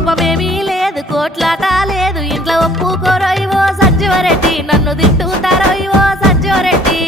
కోపమేమీ లేదు కోట్లాట లేదు ఇంట్లో ఒప్పుకోరో ఇవో సంజీవరెడ్డి నన్ను తిట్టుతారో ఇవో సంజీవరెడ్డి